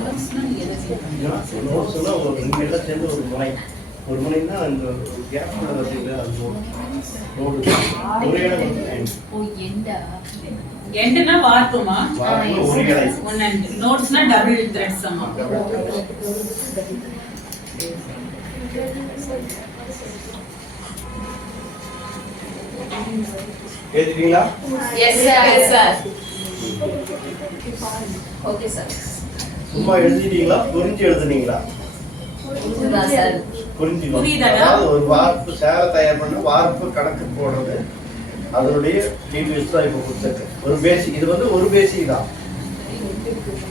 நோட்ஸ்னா நீங்க எல்லாம் சேர்ந்து ஒரு முனைன்னா அந்த கேப் பார்த்தீங்களா அது நோடு ஒரே இடம் எண்டுனா வார்ப்புமா ஒரு இடம் ஒன் எண்ட் நோட்ஸ்னா டபுள் த்ரெட்ஸ் அம்மா எழுதிட்டீங்களா? Yes sir okay sir. சும்மா எழுதிட்டீங்களா புரிஞ்சு எழுதுனீங்களா? புரிஞ்சுதா? ஒரு வார்ப்பு சேலை தயார் பண்ண வார்ப்பு கணக்கு போடுறது அதனுடைய டீடைல்ஸ் தான் இப்போ கொடுத்துருக்கு. ஒரு பேசிக் இது வந்து ஒரு பேசிக் தான்.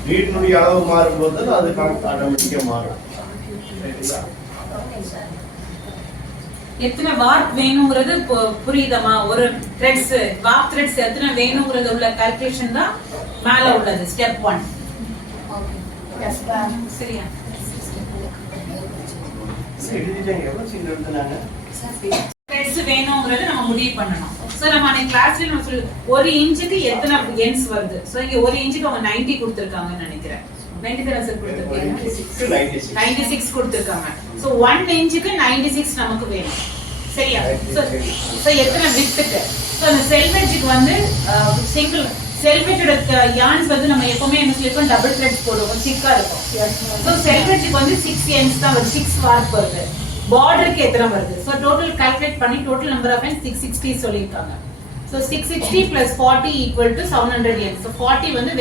வீட்டினுடைய அளவு மாறும்போது அது கணக்கு ஆட்டோமேட்டிக்கா மாறும். சரிங்களா? எத்தனை வார்ப் வேணும்ங்கிறது புரியுதமா? ஒரு த்ரெட்ஸ் வார்ப் த்ரெட்ஸ் எத்தனை வேணும்ங்கிறது உள்ள கால்குலேஷன் தான் மேல உள்ளது ஸ்டெப் 1. சரியா? த்ரெட்ஸ் வேணும்ங்கறத நம்ம முடிவு பண்ணனும். சோ நம்ம அன்னைக்கு கிளாஸ்ல நம்ம சொல்லி 1 இன்ச்சுக்கு எத்தனை எண்ட்ஸ் வருது. சோ இங்க 1 இன்ச்சுக்கு அவங்க 90 கொடுத்திருக்காங்கன்னு நினைக்கிறேன். 90 தான சார் கொடுத்திருக்காங்க? 96 கொடுத்திருக்காங்க. சோ 1 இன்ச்சுக்கு 96 நமக்கு வேணும். சரியா? சோ எத்தனை விட்த்க்கு? சோ அந்த செல்வெட்ஜ்க்கு வந்து சிங்கிள் செல்வெட்டோட யார்ன்ஸ் வந்து நம்ம எப்பவுமே என்ன சொல்லிருக்கோம் டபுள் த்ரெட்ஸ் போடுவோம் திக்கா இருக்கும். சோ செல்வெட்ஜ்க்கு வந்து 6 எண்ட்ஸ் தான் வருது. 6 வார்ப் வருது. பார்டருக்கு எத்தனை வருது? சோ டோட்டல் கால்குலேட் பண்ணி டோட்டல் நம்பர் ஆஃப் எண்ட்ஸ் 660 சொல்லிருக்காங்க. சோ 660 plus 40 equal to 700 எண்ட்ஸ். சோ 40 வந்து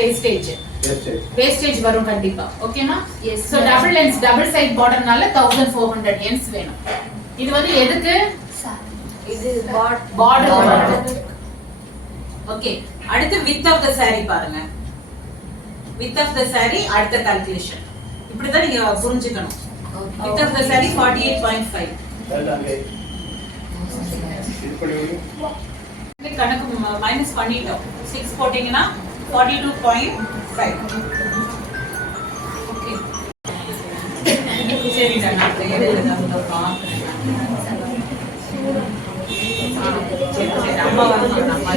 வேஸ்டேஜ் வரும் கண்டிப்பா. ஓகேமா? Yes. So double ends double side பார்டர்னால 1400 எண்ட்ஸ் வேணும். இது வந்து எதுக்கு? இது பார்டர். ஓகே. அடுத்து width of the saree பாருங்க. width of the saree அடுத்த கால்குலேஷன். இப்படி தான் நீங்க புரிஞ்சுக்கணும். width of the saree 48.5. கணக்கு மைனஸ் பண்ணிட்டோம். 6 போட்டீங்கன்னா 42.5. ஓகே. சரிடா நான் எழுதுறேன் அம்மா வரணும் அம்மா